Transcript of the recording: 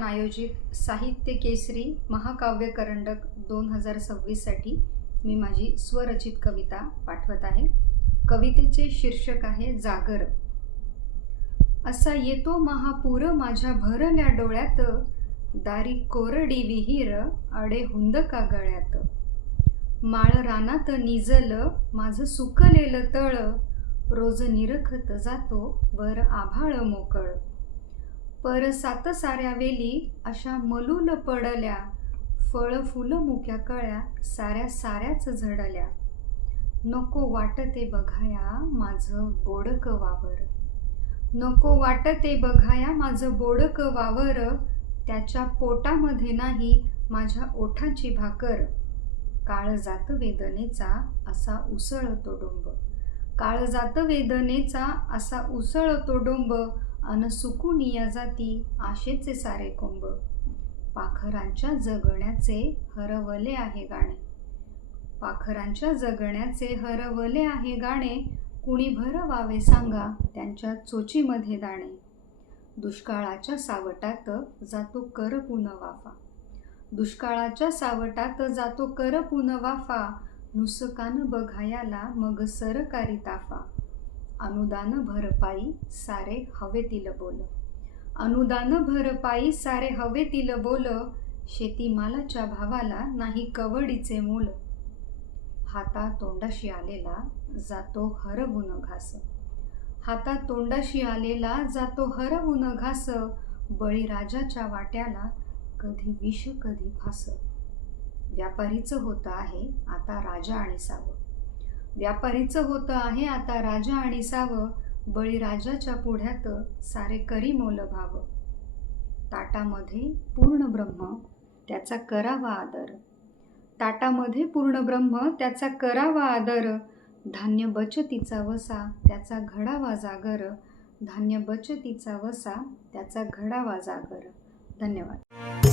प्रतिष्ठान आयोजित साहित्य केसरी महाकाव्य करंडक 2026 साठी मी माझी स्वरचित कविता पाठवत आहे। कवितेचे शीर्षक आहे जागर। असा येतो महापूर माझ्या भरल्या डोळ्यात, दारी कोरडी विहीर आडे हुंदका गळ्यात। माळ रानात निजल माझं सुकलेलं तळ, रोज निरखत जातो वर आभाळ मोकळ। परसात साऱ्या वेली अशा मलूल पडल्या, फळ फुल मुक्या कळ्या साऱ्या साऱ्याच झडल्या। नको वाटते बघाया माझं बोडक वावर, नको वाटते बघाया माझं बोडक वावर। त्याच्या पोटामध्ये नाही माझ्या ओठाची भाकर। काळजात वेदनेचा असा उसळतो डोंब, काळजात वेदनेचा असा उसळतो डोंब। अन सुकुनिया जाती आशेचे सारे कोंब। पाखरांच्या जगण्याचे हरवले आहे गाणे, पाखरांच्या जगण्याचे हरवले आहे गाणे। कुणी भरवावे सांगा त्यांच्या चोचीमध्ये दाणे। दुष्काळाच्या सावटात जातो करपून वाफा, दुष्काळाच्या सावटात जातो करपून वाफा। नुसकान बघायाला मग सरकारी ताफा। अनुदान भरपाई सारे हवेतील बोल, अनुदान भरपाई सारे हवेतील बोल। शेतीमालाच्या भावाला नाही कवडीचे मोल। हातातोंडाशी आलेला जातो हरवून घास, हातातोंडाशी आलेला जातो हरवून घास। बळीराजाच्या वाट्याला कधी विष कधी फास। व्यापारीचं होतं आहे आता राजा आणि सावं, व्यापारीचं होतं आहे आता राजा आणि सावं। बळीराजाच्या पुढ्यात सारे करी मोल भाव। ताटामध्ये पूर्ण ब्रह्म त्याचा करावा आदर, ताटामध्ये पूर्ण ब्रह्म त्याचा करावा आदर। धान्य बचतीचा वसा त्याचा घडावा जागर, धान्य बचतीचा वसा त्याचा घडावा जागर। धन्यवाद।